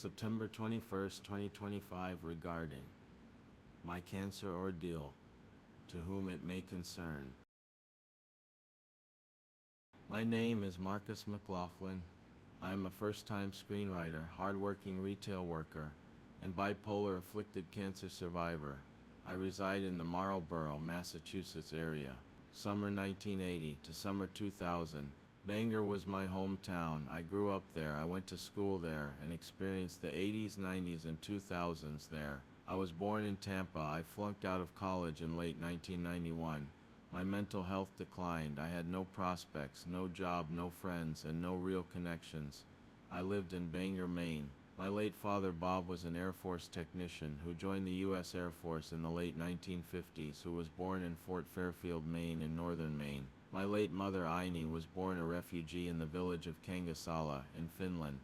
September 21st, 2025, regarding my cancer ordeal, to whom it may concern. My name is Markus McLaughlin. I am a first-time screenwriter, hardworking retail worker, and bipolar afflicted cancer survivor. I reside in the Marlborough, Massachusetts area. Summer 1980 to summer 2000. Bangor was my hometown. I grew up there. I went to school there and experienced the 80s, 90s, and 2000s there. I was born in Tampa. I flunked out of college in late 1991. My mental health declined. I had no prospects, no job, no friends, and no real connections. I lived in Bangor, Maine. My late father, Bob, was an Air Force technician who joined the U.S. Air Force in the late 1950s, who was born in Fort Fairfield, Maine, in northern Maine. My late mother, Aini, was born a refugee in the village of Kangasala in Finland,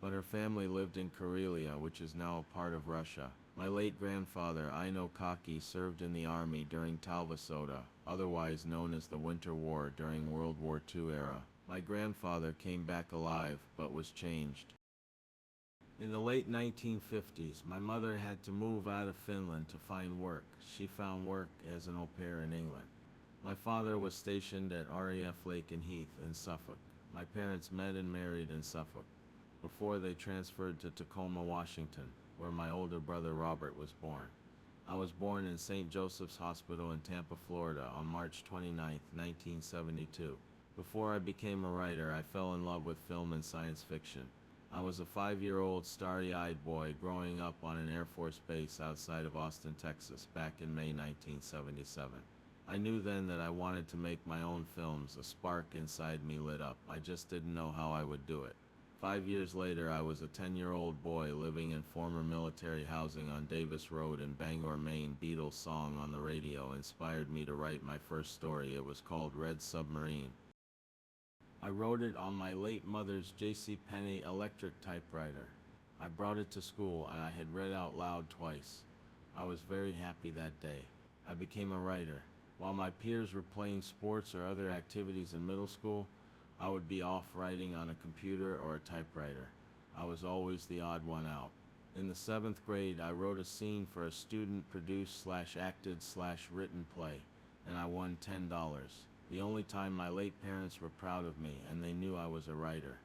but her family lived in Karelia, which is now a part of Russia. My late grandfather, Aino Kaki, served in the army during Talvisota, otherwise known as the Winter War, during World War II era. My grandfather came back alive, but was changed. In the late 1950s, my mother had to move out of Finland to find work. She found work as an au pair in England. My father was stationed at RAF Lakenheath in Suffolk. My parents met and married in Suffolk before they transferred to Tacoma, Washington, where my older brother Robert was born. I was born in St. Joseph's Hospital in Tampa, Florida on March 29, 1972. Before I became a writer, I fell in love with film and science fiction. I was a 5-year-old starry-eyed boy growing up on an Air Force base outside of Austin, Texas, back in May 1977. I knew then that I wanted to make my own films. A spark inside me lit up. I just didn't know how I would do it. 5 years later, I was a 10-year-old boy living in former military housing on Davis Road in Bangor, Maine. Beatles song on the radio inspired me to write my first story. It was called Red Submarine. I wrote it on my late mother's J.C. Penney electric typewriter. I brought it to school and I had read out loud twice. I was very happy that day. I became a writer. While my peers were playing sports or other activities in middle school, I would be off writing on a computer or a typewriter. I was always the odd one out. In the 7th grade, I wrote a scene for a student-produced/acted/written play, and I won $10. The only time my late parents were proud of me, and they knew I was a writer.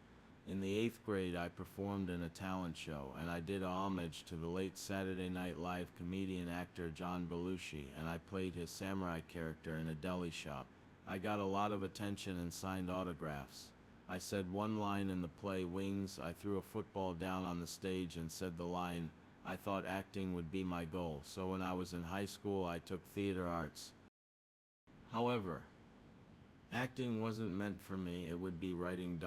In the 8th grade, I performed in a talent show, and I did homage to the late Saturday Night Live comedian actor John Belushi, and I played his samurai character in a deli shop. I got a lot of attention and signed autographs. I said one line in the play Wings. I threw a football down on the stage and said the line, I thought acting would be my goal, so when I was in high school I took theater arts. However, acting wasn't meant for me. It would be writing.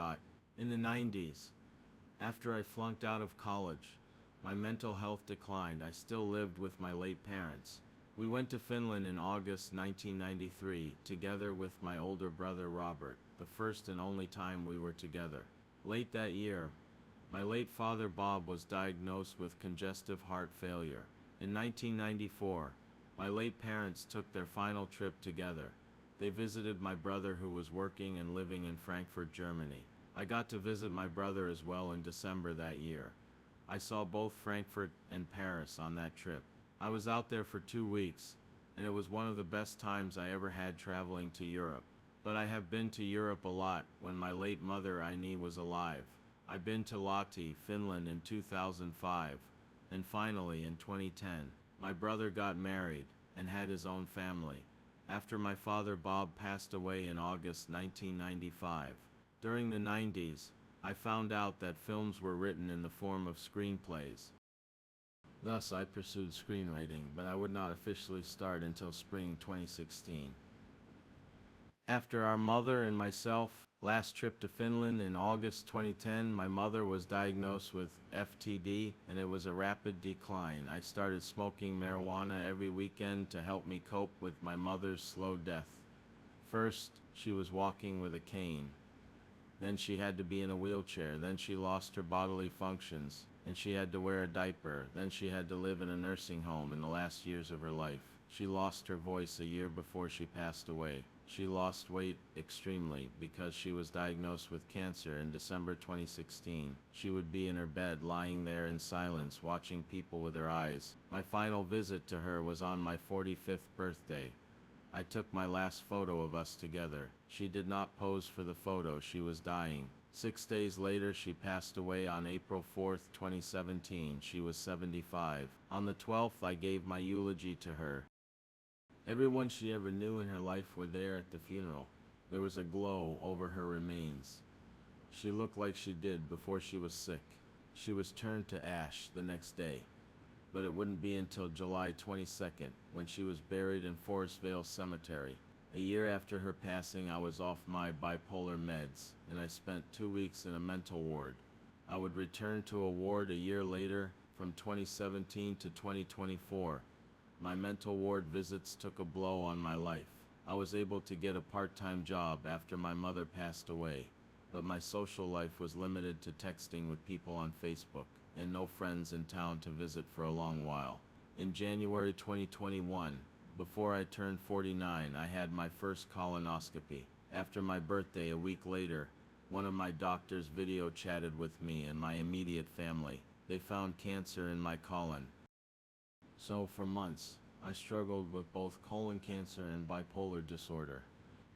In the 90s, after I flunked out of college, my mental health declined. I still lived with my late parents. We went to Finland in August 1993, together with my older brother Robert, the first and only time we were together. Late that year, my late father Bob was diagnosed with congestive heart failure. In 1994, my late parents took their final trip together. They visited my brother who was working and living in Frankfurt, Germany. I got to visit my brother as well in December that year. I saw both Frankfurt and Paris on that trip. I was out there for 2 weeks, and it was one of the best times I ever had traveling to Europe. But I have been to Europe a lot when my late mother Aini was alive. I've been to Lahti, Finland in 2005, and finally in 2010, my brother got married and had his own family, after my father Bob passed away in August 1995. During the 90s, I found out that films were written in the form of screenplays. Thus, I pursued screenwriting, but I would not officially start until spring 2016. After our mother and myself last trip to Finland in August 2010, my mother was diagnosed with FTD, and it was a rapid decline. I started smoking marijuana every weekend to help me cope with my mother's slow death. First, she was walking with a cane. Then she had to be in a wheelchair. Then she lost her bodily functions, and she had to wear a diaper. Then she had to live in a nursing home in the last years of her life. She lost her voice a year before she passed away. She lost weight extremely because she was diagnosed with cancer in December 2016. She would be in her bed lying there in silence watching people with her eyes. My final visit to her was on my 45th birthday. I took my last photo of us together. She did not pose for the photo, she was dying. 6 days later, she passed away on April 4th, 2017. She was 75. On the 12th, I gave my eulogy to her. Everyone she ever knew in her life were there at the funeral. There was a glow over her remains. She looked like she did before she was sick. She was turned to ash the next day. But it wouldn't be until July 22nd, when she was buried in Forestvale Cemetery. A year after her passing, I was off my bipolar meds, and I spent 2 weeks in a mental ward. I would return to a ward a year later, from 2017 to 2024. My mental ward visits took a blow on my life. I was able to get a part-time job after my mother passed away, but my social life was limited to texting with people on Facebook, and no friends in town to visit for a long while. In January 2021, before I turned 49, I had my first colonoscopy. After my birthday a week later, one of my doctors video chatted with me and my immediate family. They found cancer in my colon. So for months, I struggled with both colon cancer and bipolar disorder.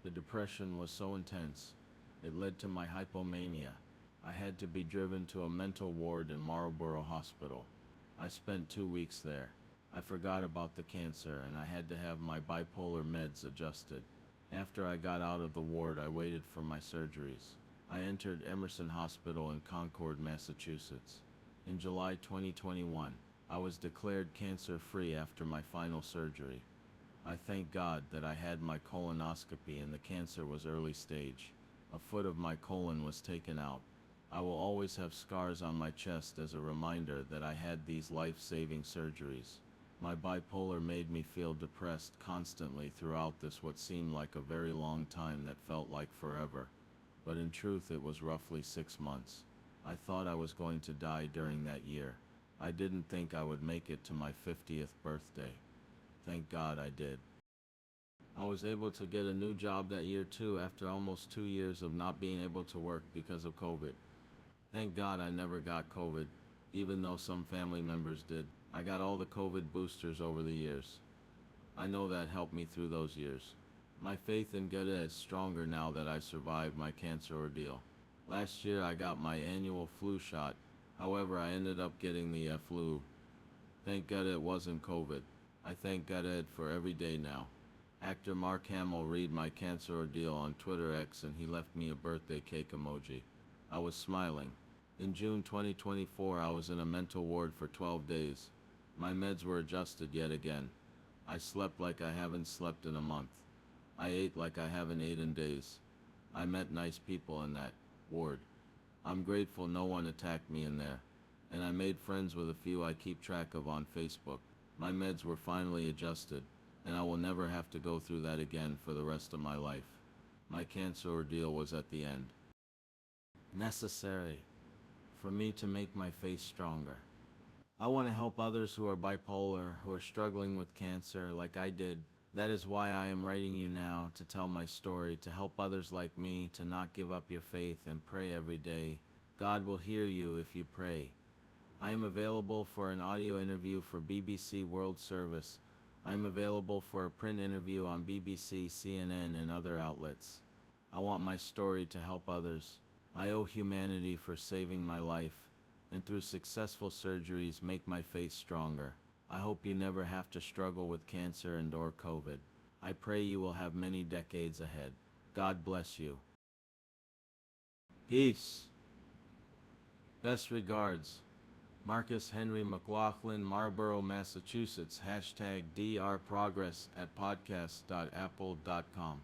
The depression was so intense, it led to my hypomania. I had to be driven to a mental ward in Marlborough Hospital. I spent 2 weeks there. I forgot about the cancer and I had to have my bipolar meds adjusted. After I got out of the ward, I waited for my surgeries. I entered Emerson Hospital in Concord, Massachusetts. In July 2021, I was declared cancer-free after my final surgery. I thank God that I had my colonoscopy and the cancer was early stage. A foot of my colon was taken out. I will always have scars on my chest as a reminder that I had these life-saving surgeries. My bipolar made me feel depressed constantly throughout this what seemed like a very long time that felt like forever. But in truth it was roughly 6 months. I thought I was going to die during that year. I didn't think I would make it to my 50th birthday. Thank God I did. I was able to get a new job that year too after almost 2 years of not being able to work because of COVID. Thank God I never got COVID, even though some family members did. I got all the COVID boosters over the years. I know that helped me through those years. My faith in God is stronger now that I survived my cancer ordeal. Last year I got my annual flu shot. However, I ended up getting the flu. Thank God it wasn't COVID. I thank God for every day now. Actor Mark Hamill read my cancer ordeal on Twitter X and he left me a birthday cake emoji. I was smiling. In June 2024, I was in a mental ward for 12 days. My meds were adjusted yet again. I slept like I haven't slept in a month. I ate like I haven't eaten in days. I met nice people in that ward. I'm grateful no one attacked me in there, and I made friends with a few I keep track of on Facebook. My meds were finally adjusted, and I will never have to go through that again for the rest of my life. My cancer ordeal was at the end. Necessary for me to make my faith stronger. I want to help others who are bipolar, who are struggling with cancer like I did. That is why I am writing you now, to tell my story, to help others like me to not give up your faith and pray every day. God will hear you if you pray. I am available for an audio interview for BBC World Service. I am available for a print interview on BBC, CNN, and other outlets. I want my story to help others. I owe humanity for saving my life, and through successful surgeries make my faith stronger. I hope you never have to struggle with cancer and or COVID. I pray you will have many decades ahead. God bless you. Peace. Best regards. Markus Henry McLaughlin, Marlborough, Massachusetts. #drprogress@podcast.apple.com.